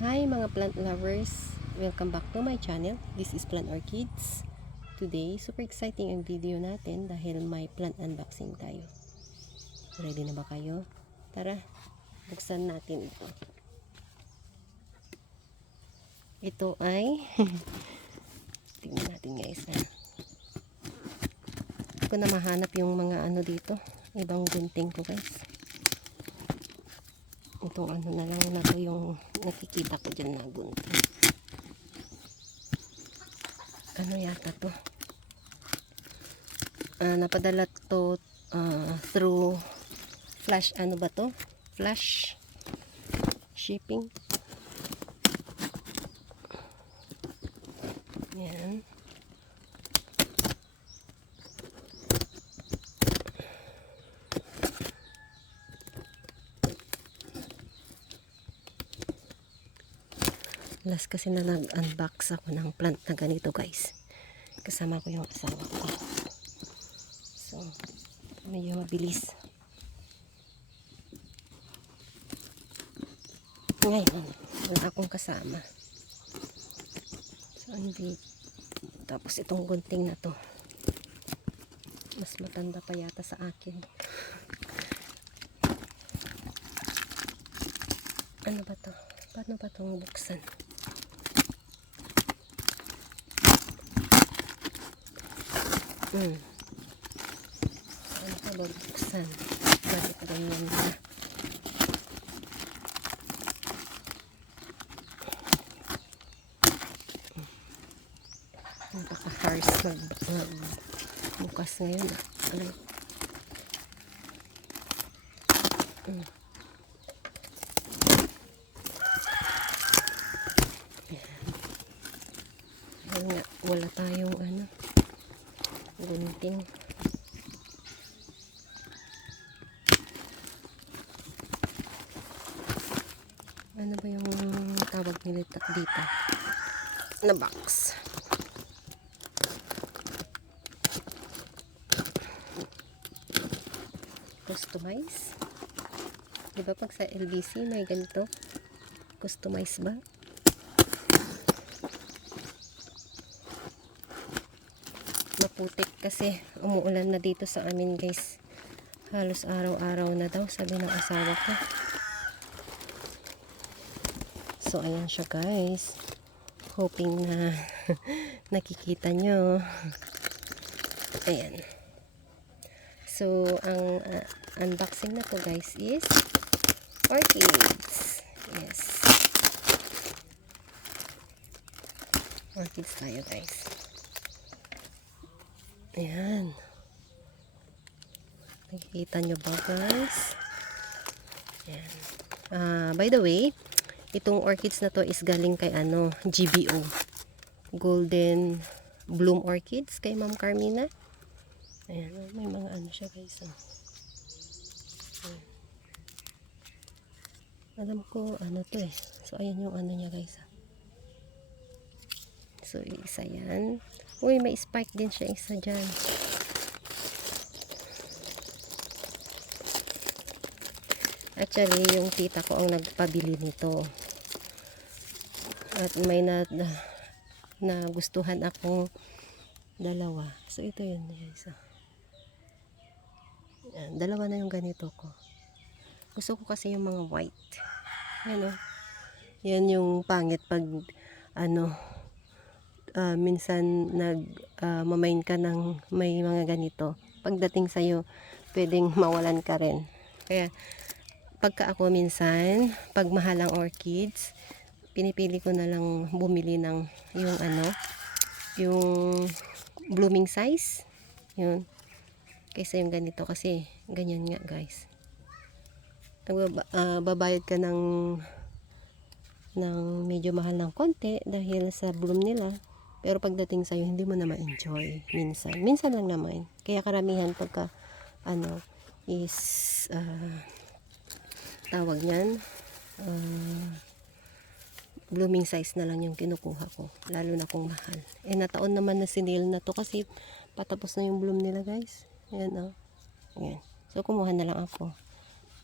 Hi mga plant lovers! Welcome back to my channel. This is Plant Orchids. Today, super exciting ang video natin dahil may plant unboxing tayo. Ready na ba kayo? Tara, buksan natin ito. Ito ay tingnan natin guys. Hindi ko na mahanap yung mga ano dito. Ibang gunting ko guys. Itong ano na lang na to yung nakikita ko dyan na gunting. Ano yata to? Napadala to through flash, ano ba to? Flash shipping. Yan. Last kasi na nag-unbox ako ng plant na ganito guys. Kasama ko yung asawa ko. So, medyo mabilis. Ngayon, wala akong kasama. So, hindi. Tapos itong gunting na to. Mas matanda pa yata sa akin. Ano ba to? Paano ba itong buksan? Ano ka ba buksan? Bakit ganyan na? Napaka-harsh magbukas ngayon. Alay. Wala tayong ano gunting. Ano ba yung tawag nila dito na box? Customize, diba pag sa LBC may ganito customize ba? Maputik kasi umuulan na dito sa amin guys, halos araw-araw na daw sabi ng asawa ko. So ayan siya guys, hoping na nakikita nyo. Ayan, so ang unboxing na to guys is orchids. Yes, orchids tayo guys. Ayan, nakikita nyo ba guys? Ayan. By the way, itong orchids na to is galing kay ano, GBO, Golden Bloom Orchids, kay Ma'am Carmina. Ayan, may mga ano siya guys. Ayan. Alam ko ano to eh. So ayan yung ano niya guys. So isa yan. Uy, may spike din siya isa dyan. Actually, yung tita ko ang nagpabili nito. At may nagustuhan akong dalawa. So ito yun guys. Yan, dalawa na yung ganito ko. Gusto ko kasi yung mga white. Ano? Yan yung pangit pag ano, minsan mamain ka ng may mga ganito. Pagdating sa'yo, pwedeng mawalan ka rin. Kaya pagka ako minsan, pag mahal ang orchids, pinipili ko na lang bumili ng yung ano, yung blooming size. Yun. Kaysa yung ganito kasi ganyan nga guys. Babayad ka ng medyo mahal ng konti dahil sa bloom nila. Pero pagdating sa'yo, hindi mo na ma-enjoy. Minsan lang naman. Kaya karamihan pagka ano is tawag niyan, blooming size na lang yung kinukuha ko. Lalo na kung mahal. Nataon naman na sinil na to kasi patapos na yung bloom nila guys. Ayan o. Ayan. So kumuha na lang ako.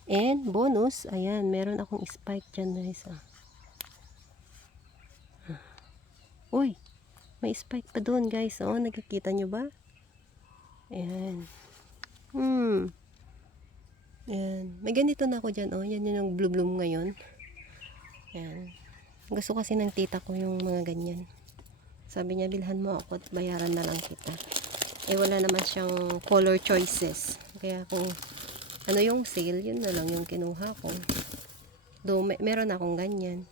And bonus, ayan, meron akong spike dyan guys. Uy, may spike pa doon guys. Oh, nakikita nyo ba? Ayan. Ayan. May ganito na ako dyan. Oh, yan yung blue-bloom ngayon. Ayan. Gusto kasi ng tita ko yung mga ganyan. Sabi niya, bilhan mo ako at bayaran na lang kita. Eh, wala naman siyang color choices. Kaya kung ano yung sale, yun na lang yung kinuha ko. Though, meron akong ganyan.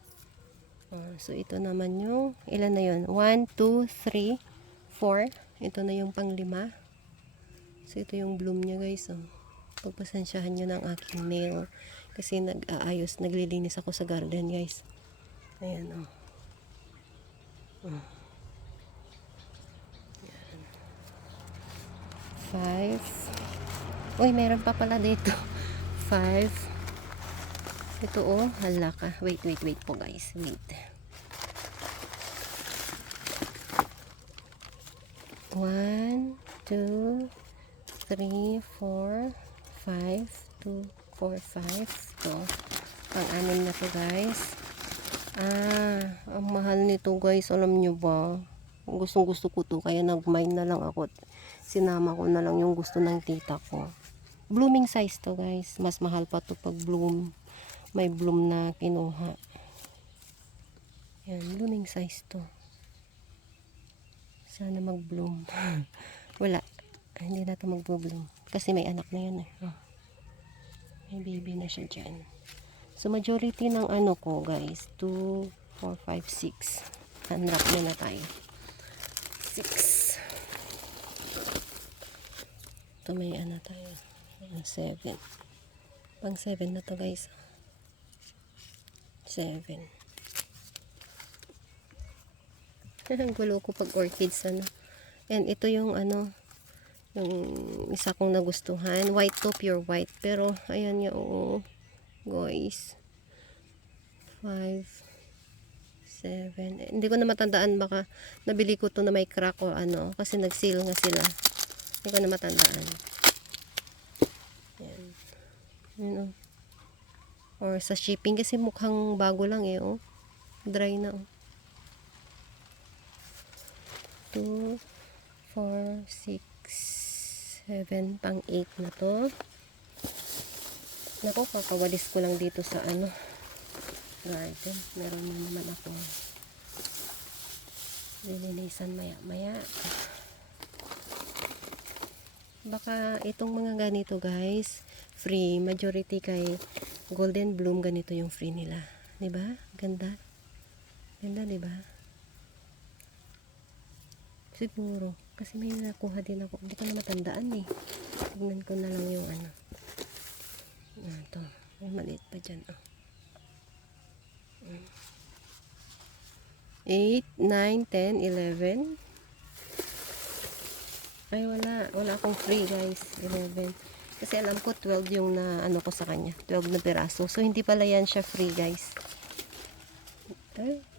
So, ito naman yung, ilan na yun? 1, 2, 3, 4. Ito na yung pang-5. So, ito yung bloom niya guys. Oh. Pagpasensyahan nyo ng aking nail. Kasi nag-aayos, naglilinis ako sa garden guys. Ayan o. Oh. 5. Uy, meron pa pala dito. 5. Ito oh, hala ka. Wait po guys. Wait. 1, 2, 3, 4, 5, 2, 4, 5. Ito. Pang-anim na to guys. Ang mahal nito guys. Alam nyo ba? Gustong gusto ko to. Kaya nag-mine na lang ako. Sinama ko na lang yung gusto ng tita ko. Blooming size to guys. Mas mahal pa to pag bloom. May bloom na kinuha. Yan, blooming size to. Sana mag-bloom. Wala. Hindi na to mag-bloom. Kasi may anak na yan eh. May baby na siya dyan. So, majority ng ano ko guys. 2, 4, 5, 6. Unwrap na tayo. 6. Ito may ano tayo. 7. Pang 7 na to guys. 7. Ang gulo ko pag orchids ano. And ito yung ano, yung isa kong nagustuhan. White to, pure white. Pero ayan nga, oo. Guys. 5, 7. Hindi ko na matandaan, baka nabili ko to na may crack o ano. Kasi nag-sale nga sila. Hindi ko na matandaan. Ayan. Ayan o. Or sa shipping kasi mukhang bago lang eh oh. Dry na oh. 2, 4, 6, 7, pang 8 na to. Nako, kakawalis ko lang dito sa ano garden. Meron na naman ako lilinisan maya. Baka itong mga ganito guys, free. Majority kay Golden Bloom, ganito yung free nila. Diba? Ganda. Ganda, diba? Siguro. Kasi may nakuha din ako. Hindi ko na matandaan eh. Tignan ko na lang yung ano. Ito. May maliit pa dyan. 8, 9, 10, 11. Ay, wala. Wala akong free guys. 11. Kasi alam ko 12 yung na ano ko sa kanya. 12 na piraso. So, hindi pala yan siya free guys.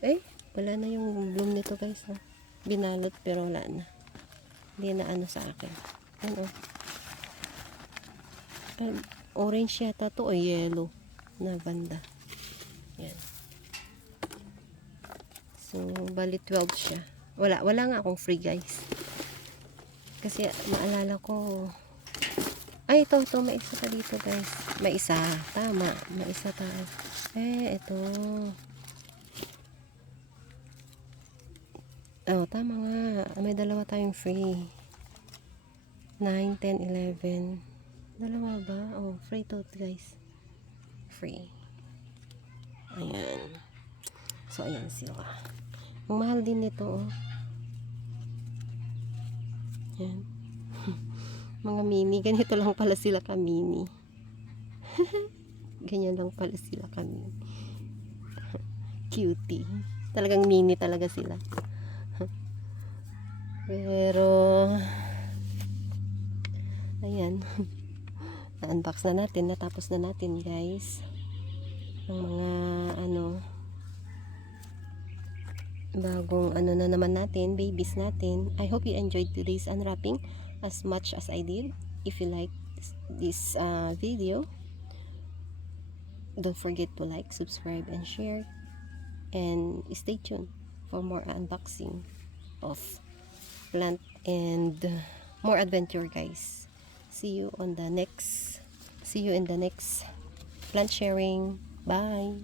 Ay, wala na yung bloom nito guys. Ha? Binalot pero wala na. Hindi na ano sa akin. Ano? Ay, orange yata to o yellow na banda. Yan. So, bali 12 siya. Wala nga akong free guys. Kasi maalala ko. Ay, ito. May isa pa dito guys. May isa. Tama. May isa tayo. Ito. Oh, tama nga. May dalawa tayong free. 9, 10, 11. Dalawa ba? Oh, free to guys. Free. Ayan. So, ayan sila. Ang mahal din nito, oh. Ayan. Mga mini. Ganito lang pala sila ka-mini. Ganyan lang pala sila ka-mini. Cutie. Talagang mini talaga sila. Pero ayan. Na-unbox na natin. Natapos na natin guys. Ang mga ano bagong ano na naman natin, babies natin. I hope you enjoyed today's unwrapping as much as I did. If you like this video, don't forget to like, subscribe, and share. And stay tuned for for more unboxing of plant and more adventure, guys. See you in the next plant sharing. Bye.